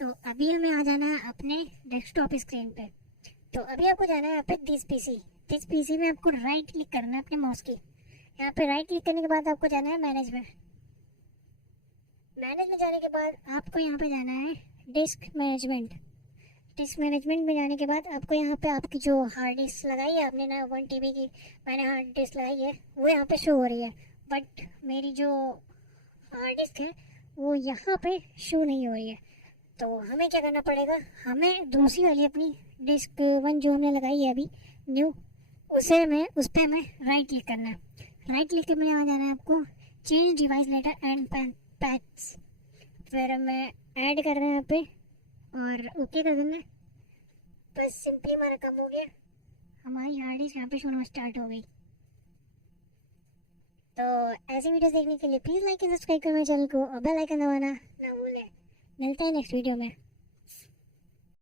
तो अभी हमें आ जाना है अपने डेस्कटॉप स्क्रीन पे। तो अभी आपको जाना है यहाँ पे दिस पीसी में आपको राइट क्लिक करना है अपने माउस की। यहाँ पे राइट क्लिक करने के बाद आपको जाना है मैनेज में। मैनेज में जाने के बाद आपको यहाँ पे जाना है डिस्क मैनेजमेंट। डिस्क मैनेजमेंट में जाने के बाद आपको यहाँ पे आपकी जो हार्ड डिस्क लगाई है आपने ना 1 TB की मैंने हार्ड डिस्क लगाई है वो यहाँ पे शो हो रही है, बट मेरी जो हार्ड डिस्क है वो यहाँ पे शो नहीं हो रही है। तो हमें क्या करना पड़ेगा, हमें दूसरी वाली अपनी डिस्क 1 जो हमने लगाई है अभी न्यू, उस पर हमें राइट क्लिक करना है। राइट क्लिक करने में जाना है आपको change device letter and paths, फिर हमें ऐड करना है यहाँ पे और ओके कर देना है। बस सिंपली हमारा काम हो गया, हमारी हार्ड डिस्क यहाँ पे शो होना स्टार्ट हो गई। तो ऐसी वीडियोस देखने के लिए प्लीज़ लाइक एंड सब्सक्राइब करें मेरे चैनल को और बेल आइकन दबाना ना भूलें। मिलते हैं नेक्स्ट वीडियो में।